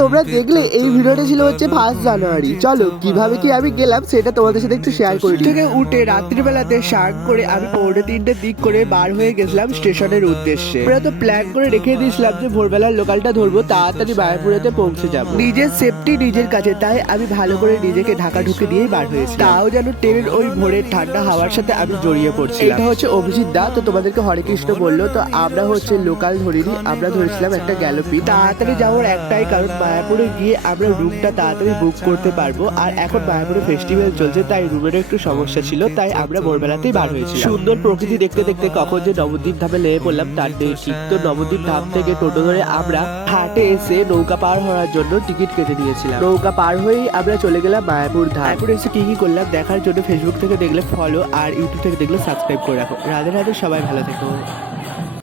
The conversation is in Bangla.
তোমরা দেখলে এই ভিডিওটা ছিল হচ্ছে 1 জানুয়ারি। চলো কিভাবে কি আমি গেলাম সেটা তোমাদের সাথে একটু শেয়ার করি। থেকে উঠে রাত্রিবেলাতে স্নান করে আমি 2:45 দিক করে বার হয়ে গেছিলাম স্টেশনের উদ্দেশ্যে। আমরা তো প্ল্যান করে রেখে দিয়েছিলাম যে ভোরবেলার লোকালটা ধরবো, তাড়াতাড়ি মায়াপুরেতে পৌঁছে যাবো। নিজের সেফটি নিজের কাছে, তাই আমি ভালো করে নিজেকে ঢাকা ঢুকে দিয়েই বার হয়েছি। তাও যেন ট্রেনের ওই ভোরের ঠান্ডা হাওয়ার সাথে আমি জড়িয়ে পড়ছি। এটা হচ্ছে অভিজিৎ দা, তো তোমাদেরকে হরে কৃষ্ণ বললো। তো আমরা হচ্ছে লোকাল ধরিনি, আমরা ধরেছিলাম একটা গ্যালোপি। তাড়াতাড়ি যাওয়ার একটাই কারণ, মায়াপুরে গিয়ে আমরা রুমটা তাড়াতাড়ি বুক করতে পারবো। আর এখন মায়াপুরে ফেস্টিভ্যাল চলছে, তাই রুমের একটু সমস্যা ছিল, তাই আমরা ভোরবেলাতেই বার হয়েছি। সুন্দর প্রকৃতি দেখতে দেখতে কখন যে নবদ্বীপ ধামে লেগে পড়লাম তার নেই ঠিক। তো নবদ্বীপ ধাম থেকে টোটো ধরে আমরা হাটে এসে নৌকা পার হওয়ার জন্য টিকিট কেটে নিয়েছিলাম। নৌকা পার হয়েই আমরা চলে গেলাম মায়াপুর ধাম। মায়াপুর এসে কি কি করলাম দেখার জন্য ফেসবুক থেকে দেখলে ফলো আর ইউটিউব থেকে দেখলে সাবস্ক্রাইব করে রাখো। রাধে রাধে, সবাই ভালো থেকো।